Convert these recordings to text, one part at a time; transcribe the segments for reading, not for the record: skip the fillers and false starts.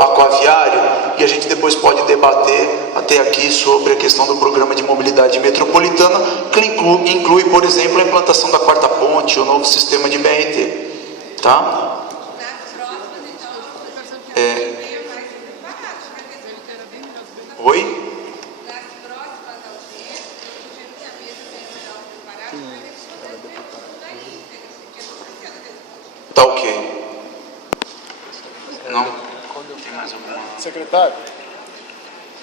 aquaviário, e a gente depois pode debater até aqui sobre a questão do programa de mobilidade metropolitana, que inclui, por exemplo, a implantação da quarta ponte, o novo sistema de BRT, tá? Oi? Tá ok. Não? Tem mais alguma? Secretário?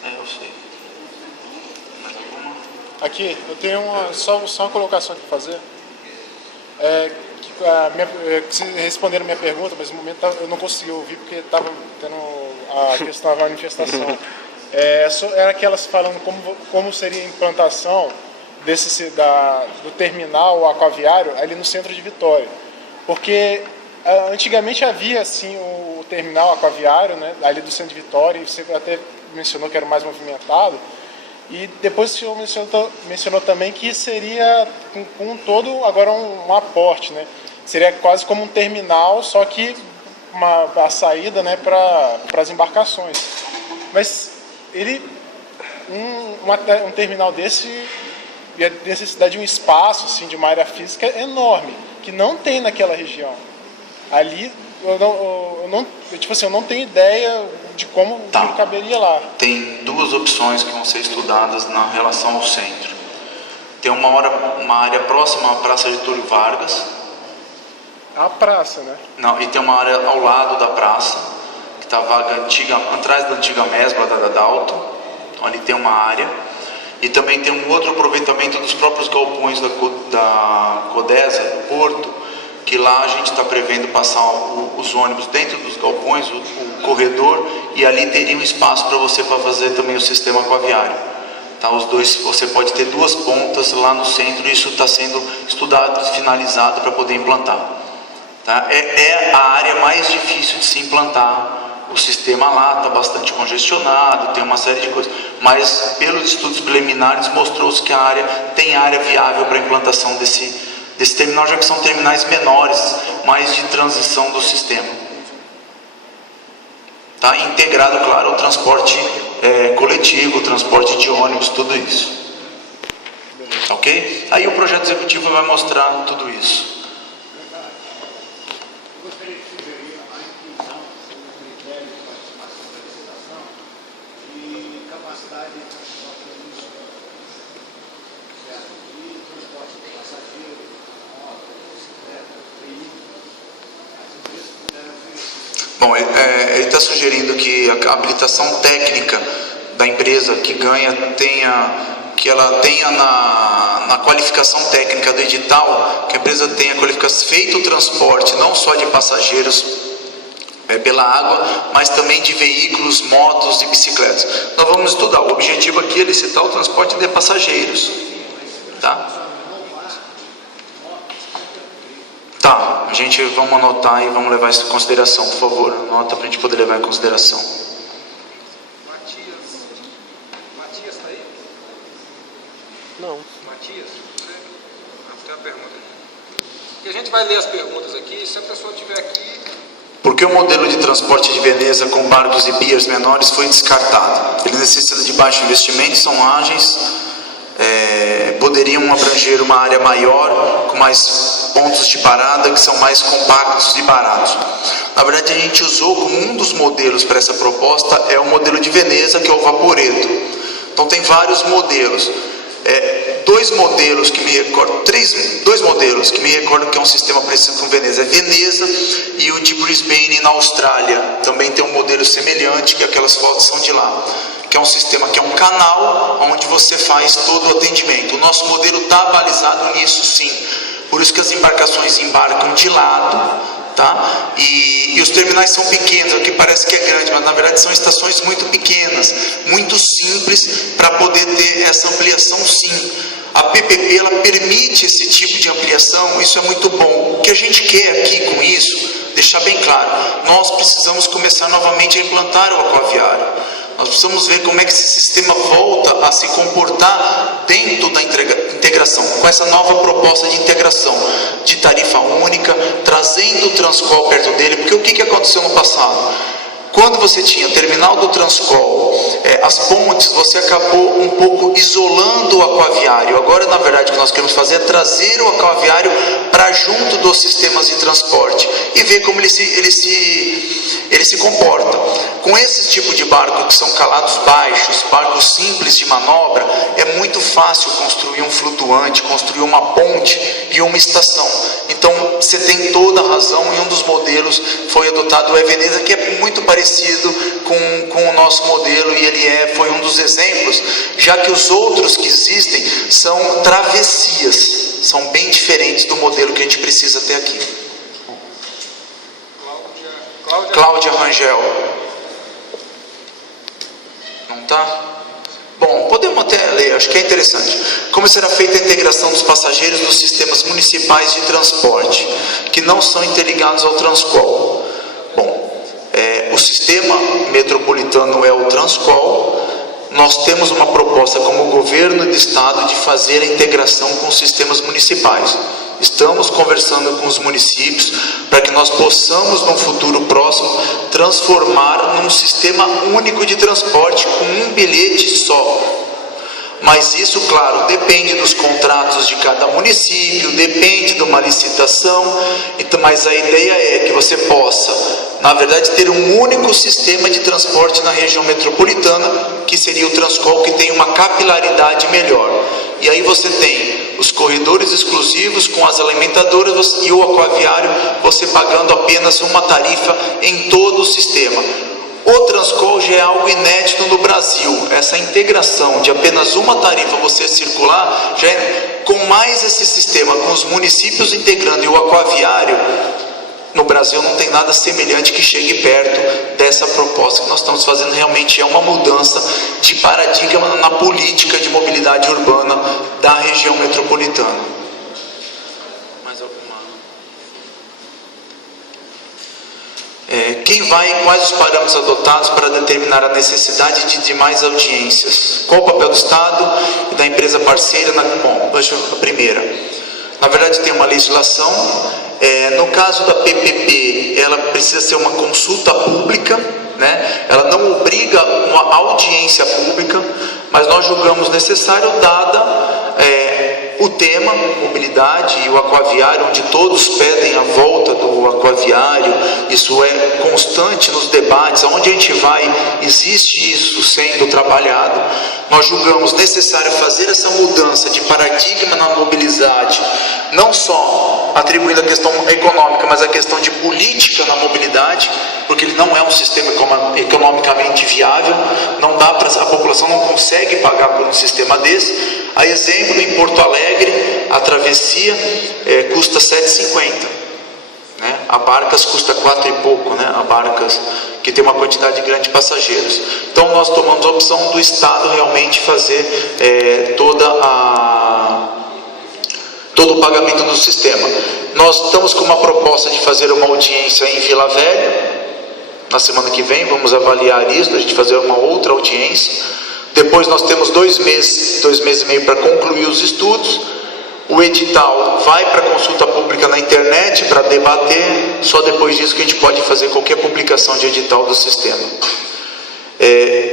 Eu sei. Mais alguma? Aqui, eu tenho só uma colocação aqui para fazer. Responderam minha pergunta, mas no momento eu não consegui ouvir porque estava tendo a questão da manifestação. Era aquelas falando como seria a implantação do terminal aquaviário ali no centro de Vitória. Porque antigamente havia assim o terminal aquaviário, né, ali do centro de Vitória, e você até mencionou que era mais movimentado. E depois o senhor mencionou também que seria com todo agora um aporte, né? Seria quase como um terminal, só que a saída, né, para as embarcações. Mas um terminal desse ia necessitar de um espaço, assim, de uma área física enorme, que não tem naquela região. Ali eu não tenho ideia de como caberia lá. Tem duas opções que vão ser estudadas na relação ao centro. Tem uma área próxima à Praça Getúlio Vargas. A praça, né? Não, e tem uma área ao lado da praça, que estava atrás da antiga mesbla da Dalton. Ali tem uma área. E também tem um outro aproveitamento dos próprios galpões da Codesa, do Porto, que lá a gente está prevendo passar os ônibus dentro dos galpões, o corredor, e ali teria um espaço para você fazer também o sistema aquaviário. Tá, você pode ter duas pontas lá no centro, e isso está sendo estudado e finalizado para poder implantar. Tá? É a área mais difícil de se implantar. O sistema lá está bastante congestionado, tem uma série de coisas, mas pelos estudos preliminares mostrou-se que tem área viável para a implantação desse terminal, já que são terminais menores, mais de transição do sistema. Tá? Integrado, claro, ao transporte coletivo, transporte de ônibus, tudo isso. Ok? Aí o projeto executivo vai mostrar tudo isso. Bom, ele está sugerindo que a habilitação técnica da empresa que ganha que ela tenha na qualificação técnica do edital, que a empresa tenha feito o transporte não só de passageiros pela água, mas também de veículos, motos e bicicletas. Nós vamos estudar. O objetivo aqui é licitar o transporte de passageiros. Tá? Tá, vamos anotar e vamos levar isso em consideração, por favor. Anota para a gente poder levar em consideração. Matias está aí? Não. Matias? Tem uma pergunta aqui. E a gente vai ler as perguntas aqui, se a pessoa estiver aqui... Por que o modelo de transporte de Veneza com barcos e piers menores foi descartado? Ele necessita de baixo investimento, são ágeis, poderiam abranger uma área maior, com mais pontos de parada, que são mais compactos e baratos. Na verdade, a gente usou como um dos modelos para essa proposta, o modelo de Veneza, que é o Vaporetto. Então tem vários modelos. Dois modelos que me recordo que é um sistema parecido com Veneza. É Veneza e o de Brisbane, na Austrália. Também tem um modelo semelhante, que aquelas fotos são de lá. Que é um sistema que é um canal onde você faz todo o atendimento. O nosso modelo está balizado nisso, sim. Por isso que as embarcações embarcam de lado, tá? E os terminais são pequenos, o que parece que é grande, mas na verdade são estações muito pequenas, muito simples, para poder ter essa ampliação, sim. A PPP, ela permite esse tipo de ampliação, isso é muito bom. O que a gente quer aqui com isso, deixar bem claro, nós precisamos começar novamente a implantar o aquaviário. Nós precisamos ver como é que esse sistema volta a se comportar dentro da integração, com essa nova proposta de integração, de tarifa única, trazendo o Transcol perto dele, porque o que aconteceu no passado? Quando você tinha o terminal do Transcol, as pontes, você acabou um pouco isolando o aquaviário. Agora, na verdade, o que nós queremos fazer é trazer o aquaviário para junto dos sistemas de transporte e ver como ele se comporta. Com esse tipo de barco, que são calados baixos, barcos simples de manobra, é muito fácil construir um flutuante, construir uma ponte e uma estação. Então, você tem toda a razão, e um dos modelos foi adotado o Eveneza, que é muito parecido com o nosso modelo, e ele foi um dos exemplos, já que os outros que existem são travessias, são bem diferentes do modelo que a gente precisa ter aqui. Cláudia Rangel. Não está? Bom, podemos até ler, acho que é interessante. Como será feita a integração dos passageiros dos sistemas municipais de transporte, que não são interligados ao Transcol? Bom, o sistema metropolitano é o Transcol. Nós temos uma proposta como governo do estado de fazer a integração com os sistemas municipais. Estamos conversando com os municípios para que nós possamos, num futuro próximo, transformar num sistema único de transporte com um bilhete só. Mas isso, claro, depende dos contratos de cada município, depende de uma licitação. Então, mas a ideia é que você possa, na verdade, ter um único sistema de transporte na região metropolitana, que seria o Transcol, que tem uma capilaridade melhor. E aí você tem os corredores exclusivos com as alimentadoras e o aquaviário, você pagando apenas uma tarifa em todo o sistema. O Transcol já é algo inédito no Brasil. Essa integração de apenas uma tarifa você circular, já com mais esse sistema, com os municípios integrando e o aquaviário, no Brasil não tem nada semelhante que chegue perto dessa proposta que nós estamos fazendo. Realmente é uma mudança de paradigma na política de mobilidade urbana da região metropolitana. Mais alguma? Quais os parâmetros adotados para determinar a necessidade de mais audiências? Qual o papel do Estado e da empresa parceira? Bom, a primeira. Na verdade tem uma legislação. No caso da PPP, ela precisa ser uma consulta pública, né? Ela não obriga uma audiência pública, mas nós julgamos necessário, dada o tema, mobilidade e o aquaviário, onde todos pedem a volta do aquaviário. Isso é constante nos debates, aonde a gente vai, existe isso sendo trabalhado. Nós julgamos necessário fazer essa mudança de paradigma na mobilidade, não só atribuindo a questão econômica, mas a questão de política na mobilidade, porque ele não é um sistema economicamente viável. Não dá para, a população não consegue pagar por um sistema desse. A exemplo, em Porto Alegre, a travessia custa R$ 7,50, né? A Barcas custa 4 e pouco, né? A Barcas, que tem uma quantidade grande de passageiros. Então nós tomamos a opção do Estado realmente fazer todo o pagamento do sistema. Nós estamos com uma proposta de fazer uma audiência em Vila Velha. Na semana que vem vamos avaliar isso, a gente fazer uma outra audiência. Depois nós temos 2 meses e meio para concluir os estudos. O edital vai para consulta pública na internet para debater. Só depois disso que a gente pode fazer qualquer publicação de edital do sistema.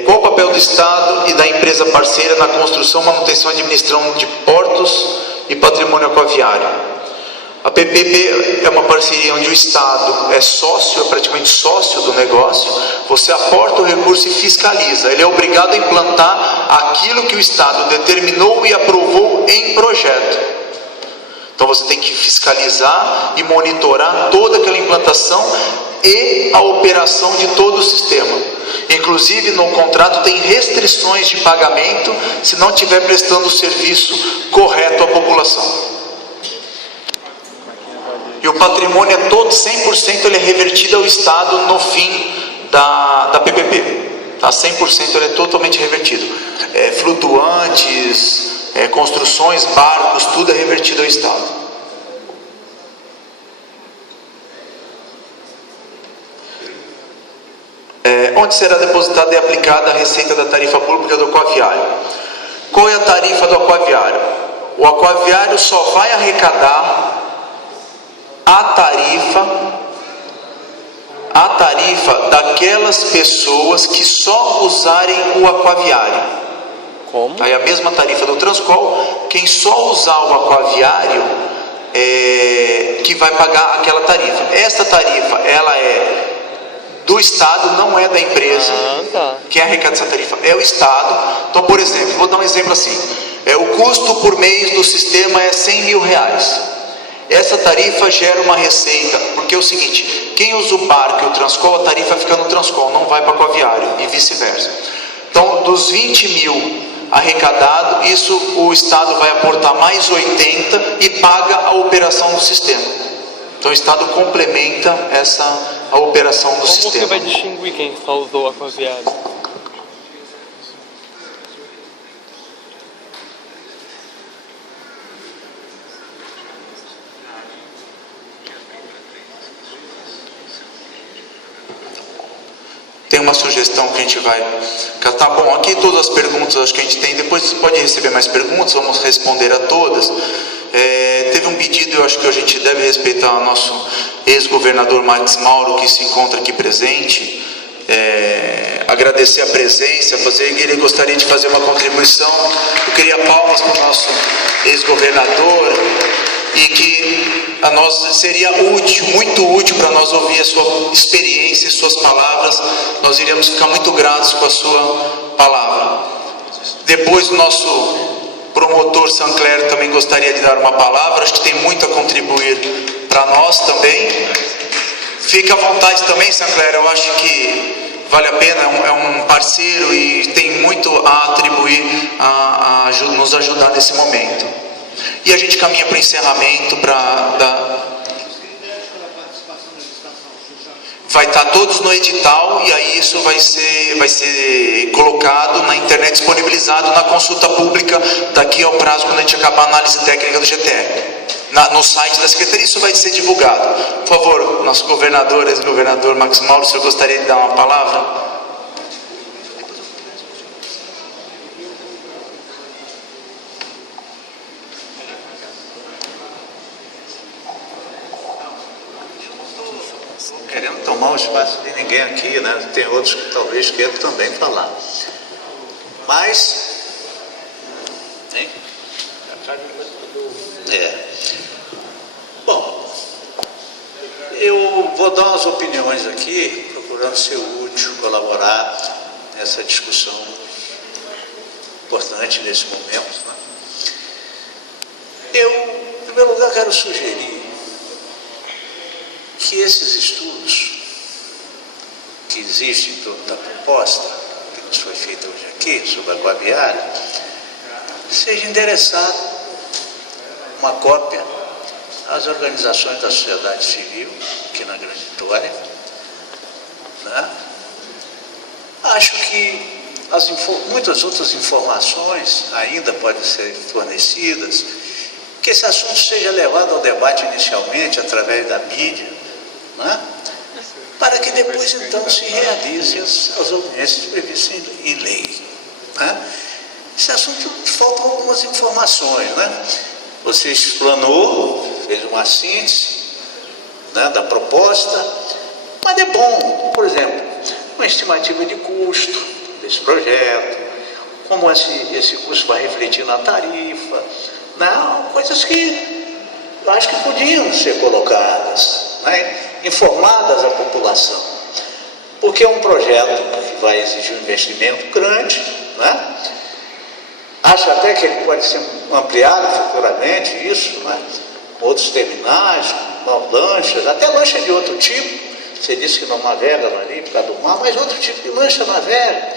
Qual o papel do Estado e da empresa parceira na construção, manutenção e administração de portos e patrimônio aquaviário? A PPP é uma parceria onde o Estado é sócio, é praticamente sócio do negócio. Você aporta o recurso e fiscaliza. Ele é obrigado a implantar aquilo que o Estado determinou e aprovou em projeto. Então você tem que fiscalizar e monitorar toda aquela implantação e a operação de todo o sistema. Inclusive no contrato tem restrições de pagamento se não estiver prestando o serviço correto à população. E o patrimônio é todo, 100% ele é revertido ao Estado no fim da PPP. Tá? 100% ele é totalmente revertido. Flutuantes, construções, barcos, tudo é revertido ao Estado. Onde será depositada e aplicada a receita da tarifa pública do aquaviário? Qual é a tarifa do aquaviário? O aquaviário só vai arrecadar a tarifa a tarifa daquelas pessoas que só usarem o aquaviário. Como? Aí a mesma tarifa do Transcol, quem só usar o aquaviário que vai pagar aquela tarifa. Esta tarifa, ela é do Estado, não é da empresa. Tá. Quem arrecada essa tarifa é o Estado. Então, por exemplo, vou dar um exemplo assim: o custo por mês do sistema é 100 mil reais. Essa tarifa gera uma receita, porque é o seguinte: quem usa o barco e o Transcol, a tarifa fica no Transcol, não vai para o aquaviário, e vice-versa. Então, dos 20 mil arrecadado, isso o Estado vai aportar mais 80 e paga a operação do sistema. Então o Estado complementa a operação do sistema. Como você vai distinguir quem só usou o aquaviário? Tem uma sugestão que a gente vai... Tá bom, aqui todas as perguntas acho que a gente tem. Depois você pode receber mais perguntas, vamos responder a todas. Teve um pedido, eu acho que a gente deve respeitar o nosso ex-governador Max Mauro, que se encontra aqui presente. Agradecer a presença, ele gostaria de fazer uma contribuição. Eu queria palmas para o nosso ex-governador, e que a nós seria útil, muito útil para nós ouvir a sua experiência e suas palavras. Nós iríamos ficar muito gratos com a sua palavra. Depois o nosso promotor Sancler também gostaria de dar uma palavra, acho que tem muito a contribuir para nós também. Fique à vontade também, Sancler, eu acho que vale a pena, é um parceiro e tem muito a atribuir, nos ajudar nesse momento. E a gente caminha para o encerramento, vai estar todos no edital, e aí isso vai ser colocado na internet, disponibilizado na consulta pública daqui ao prazo, quando a gente acabar a análise técnica do GTR. No site da Secretaria isso vai ser divulgado. Por favor, nosso governador, ex-governador Max Mauro, o senhor gostaria de dar uma palavra? Querendo tomar o espaço de ninguém aqui, né? Tem outros que talvez queiram também falar. Mas... Hein? Bom, eu vou dar umas opiniões aqui, procurando ser útil, colaborar nessa discussão importante nesse momento, né? Eu, em primeiro lugar, quero sugerir que esses estudos que existem em torno da proposta, que nos foi feita hoje aqui, sobre a aquaviária, seja endereçado uma cópia às organizações da sociedade civil, aqui na Grande Vitória, né? Acho que muitas outras informações ainda podem ser fornecidas, que esse assunto seja levado ao debate inicialmente através da mídia, né? Para que depois então se realize as audiências previstas em lei, né? Esse assunto faltam algumas informações, né? Você explanou, fez uma síntese, né, da proposta, mas é bom, por exemplo, uma estimativa de custo desse projeto, como esse custo vai refletir na tarifa, né? Coisas que eu acho que podiam ser colocadas, né, informadas à população, porque é um projeto que vai exigir um investimento grande, né? Acho até que ele pode ser ampliado futuramente, isso, né? Outros terminais, lanchas, até lancha de outro tipo. Você disse que não navega ali por causa do mar, mas outro tipo de lancha navega.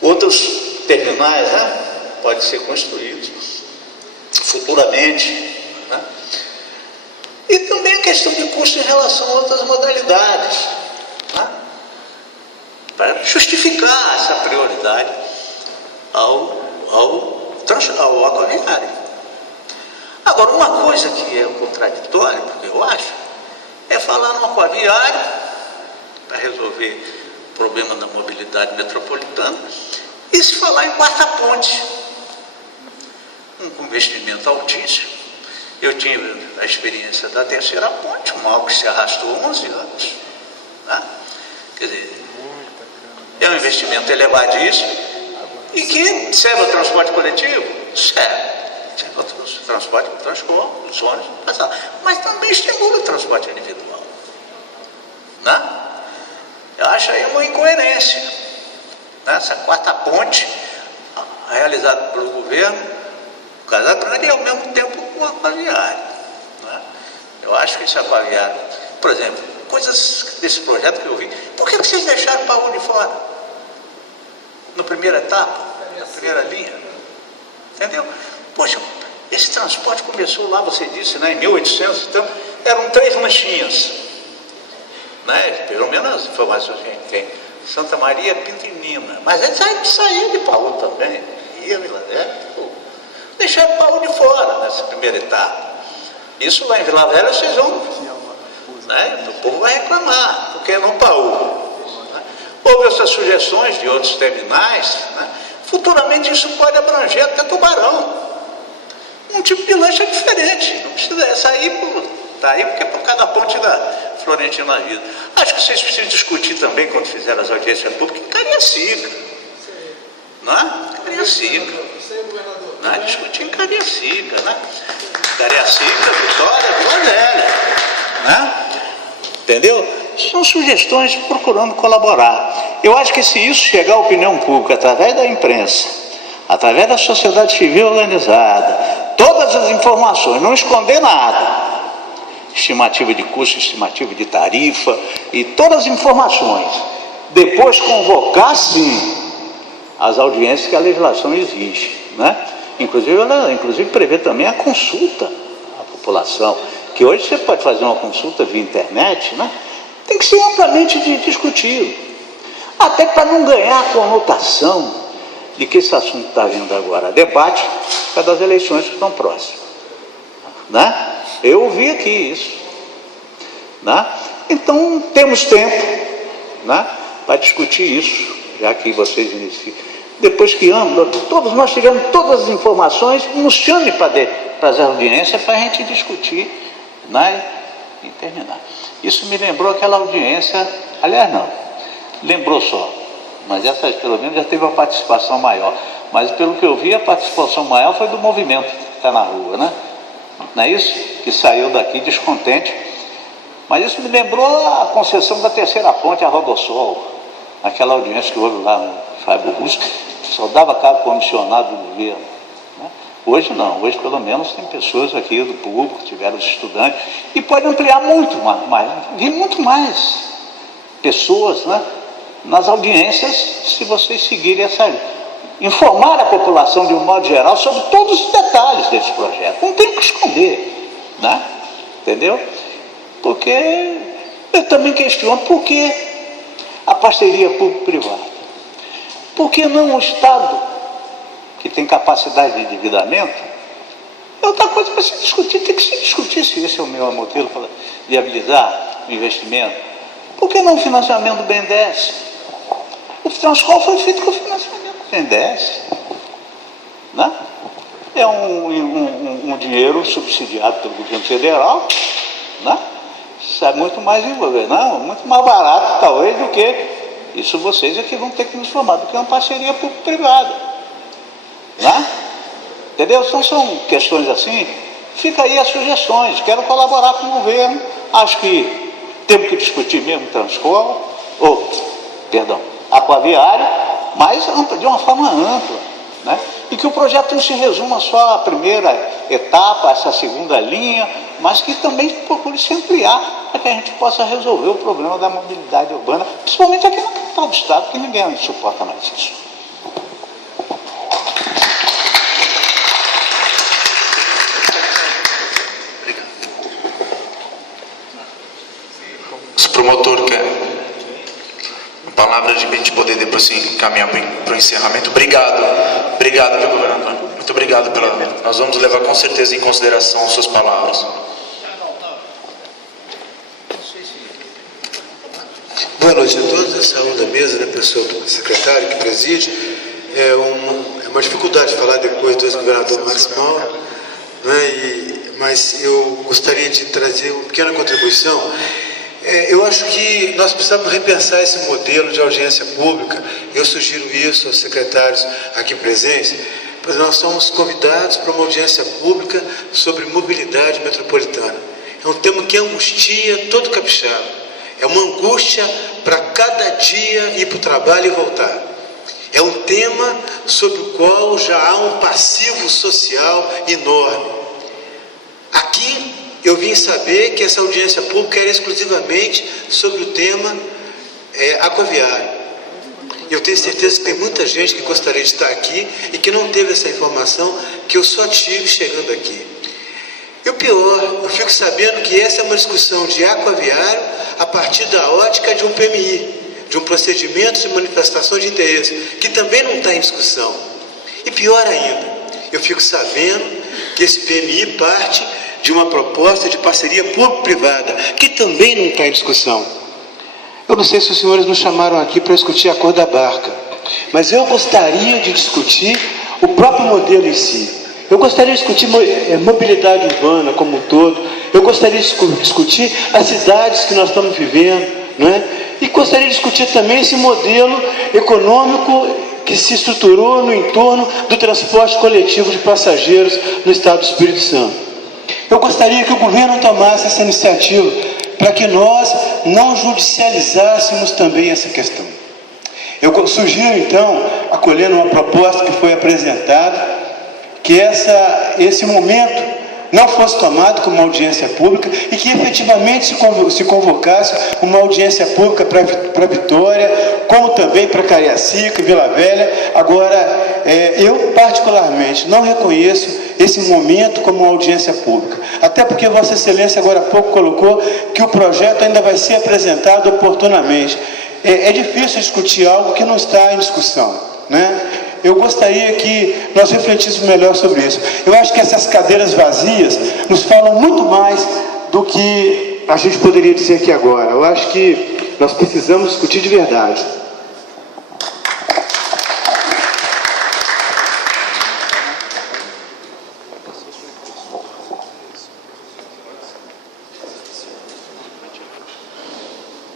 Outros terminais, né, podem ser construídos futuramente, né? E também a questão de custo em relação a outras modalidades, né? Para justificar essa prioridade ao aquaviário. Agora, uma coisa que é contraditória, porque eu acho, é falar no aquaviário para resolver o problema da mobilidade metropolitana e se falar em quarta ponte, um investimento altíssimo. Eu tive a experiência da terceira ponte, uma algo que se arrastou 11 anos, né? Quer dizer, é um investimento elevadíssimo e que serve ao transporte coletivo? Serve ao transporte com os ônibus, mas também estimula o transporte individual. Né? Eu acho aí uma incoerência. Né? Essa quarta ponte realizada pelo governo, o Casagrande, e ao mesmo tempo com o aquaviário. Né? Eu acho que esse aquaviário, por exemplo, coisas desse projeto que eu vi, por que vocês deixaram o Paú de fora? Na primeira etapa, na primeira linha. Entendeu? Poxa, esse transporte começou lá, você disse, né, em 1800, então, eram 3 lanchinhas. Né? Pelo menos as informações que a gente tem. Santa Maria, Pinto e Nina. Mas eles saíam de Paú também. Ia, Vila Velha. Deixaram o Paú de fora nessa primeira etapa. Isso lá em Vila Velha vocês vão. Né? O povo vai reclamar, porque não Paú. Né? Houve essas sugestões de outros terminais. Né? Futuramente isso pode abranger até Tubarão. Um tipo de lancha diferente. Não precisa sair tá aí, porque é por cada ponte da Florentina na vida. Acho que vocês precisam discutir também, quando fizeram as audiências públicas, em Cariacica. Não é? Cariacica. Não é? Discutir em Cariacica, né? Cariacica, Vitória, Vila Velha. Né? Entendeu? São sugestões procurando colaborar. Eu acho que se isso chegar à opinião pública, através da imprensa, através da sociedade civil organizada, todas as informações, não esconder nada, estimativa de custo, estimativa de tarifa e todas as informações, depois convocar sim as audiências que a legislação exige, né? Inclusive prevê também a consulta à população, que hoje você pode fazer uma consulta via internet, né? Tem que ser amplamente discutido, até para não ganhar a conotação de que esse assunto está vindo agora, debate por causa das eleições que estão próximas, né? Eu ouvi aqui isso, né? Então temos tempo, né, para discutir isso, já que vocês iniciam. Depois que todos nós tivemos todas as informações, nos chame para as audiências para a gente discutir, né, e terminar. Isso me lembrou aquela audiência, aliás não, lembrou só, mas essa pelo menos já teve uma participação maior. Mas pelo que eu vi, a participação maior foi do movimento que está na rua, né? Não é isso? Que saiu daqui descontente. Mas isso me lembrou a concessão da terceira ponte a Rodossol, aquela audiência que houve lá no Fábio Russo, só dava cabo comissionado do governo. Né? Hoje não, hoje pelo menos tem pessoas aqui do público, tiveram os estudantes, e pode ampliar muito mais pessoas, né, nas audiências, se vocês seguirem essa linha. Informar a população de um modo geral sobre todos os detalhes desse projeto. Não tem o que esconder, né? Entendeu? Porque eu também questiono por que a parceria público-privada. Por que não o Estado, que tem capacidade de endividamento? É outra coisa para se discutir, tem que se discutir se esse é o melhor modelo para viabilizar o investimento. Por que não o financiamento do BNDES? O Transcol foi feito com o financiamento do BNDES. Né? É um dinheiro subsidiado pelo governo federal, né? Sai muito mais muito mais barato talvez do que isso. Vocês é que vão ter que nos formar, do que uma parceria público-privada, né? Entendeu? Então são questões assim. Fica aí as sugestões. Quero colaborar com o governo. Acho que temos que discutir mesmo Transcol, aquaviário, mas de uma forma ampla, né? E que o projeto não se resuma só à primeira etapa, essa segunda linha, mas que também procure se ampliar para que a gente possa resolver o problema da mobilidade urbana, principalmente aqui na capital do estado, que ninguém suporta mais isso. Obrigado. Se o promotor quer uma palavra de bem de poder depois encaminhar para o encerramento. Obrigado, viu, governador? Muito obrigado pela. Nós vamos levar com certeza em consideração as suas palavras. Boa noite a todos. Eu saúdo a mesa, né, pessoal, secretário que preside. É uma dificuldade falar depois do ex-governador Max Mauro, né, mas eu gostaria de trazer uma pequena contribuição. Eu acho que nós precisamos repensar esse modelo de audiência pública. Eu sugiro isso aos secretários aqui presentes, pois nós somos convidados para uma audiência pública sobre mobilidade metropolitana. É um tema que angustia todo capixaba. É uma angústia para cada dia ir para o trabalho e voltar. É um tema sobre o qual já há um passivo social enorme. Aqui eu vim saber que essa audiência pública era exclusivamente sobre o tema aquaviário. Eu tenho certeza que tem muita gente que gostaria de estar aqui e que não teve essa informação que eu só tive chegando aqui. E o pior, eu fico sabendo que essa é uma discussão de aquaviário a partir da ótica de um PMI, de um procedimento de manifestação de interesse, que também não está em discussão. E pior ainda, eu fico sabendo que esse PMI parte de uma proposta de parceria público-privada, que também não está em discussão. Eu não sei se os senhores nos chamaram aqui para discutir a cor da barca, mas eu gostaria de discutir o próprio modelo em si. Eu gostaria de discutir mobilidade urbana como um todo, eu gostaria de discutir as cidades que nós estamos vivendo, não é? E gostaria de discutir também esse modelo econômico que se estruturou no entorno do transporte coletivo de passageiros no estado do Espírito Santo. Eu gostaria que o governo tomasse essa iniciativa para que nós não judicializássemos também essa questão. Eu sugiro, então, acolhendo uma proposta que foi apresentada, que esse momento não fosse tomado como uma audiência pública e que efetivamente se convocasse uma audiência pública para Vitória, como também para Cariacica, Vila Velha. Agora, eu particularmente não reconheço esse momento como uma audiência pública, até porque Vossa Excelência agora há pouco colocou que o projeto ainda vai ser apresentado oportunamente. É difícil discutir algo que não está em discussão, né? Eu gostaria que nós refletíssemos melhor sobre isso. Eu acho que essas cadeiras vazias nos falam muito mais do que a gente poderia dizer aqui agora. Eu acho que nós precisamos discutir de verdade.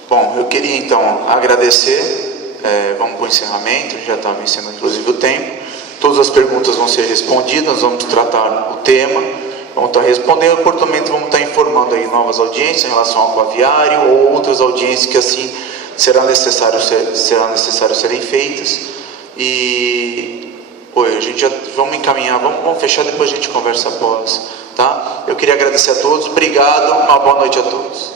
Bom, eu queria então agradecer. Vamos para o encerramento, já está vencendo inclusive o tempo. Todas as perguntas vão ser respondidas, vamos tratar o tema, vamos estar respondendo, oportunamente vamos estar informando aí novas audiências em relação ao aquaviário ou outras audiências que assim será necessário serem feitas. E a gente já vamos encaminhar, vamos fechar, depois a gente conversa após, tá? Eu queria agradecer a todos, obrigado, uma boa noite a todos.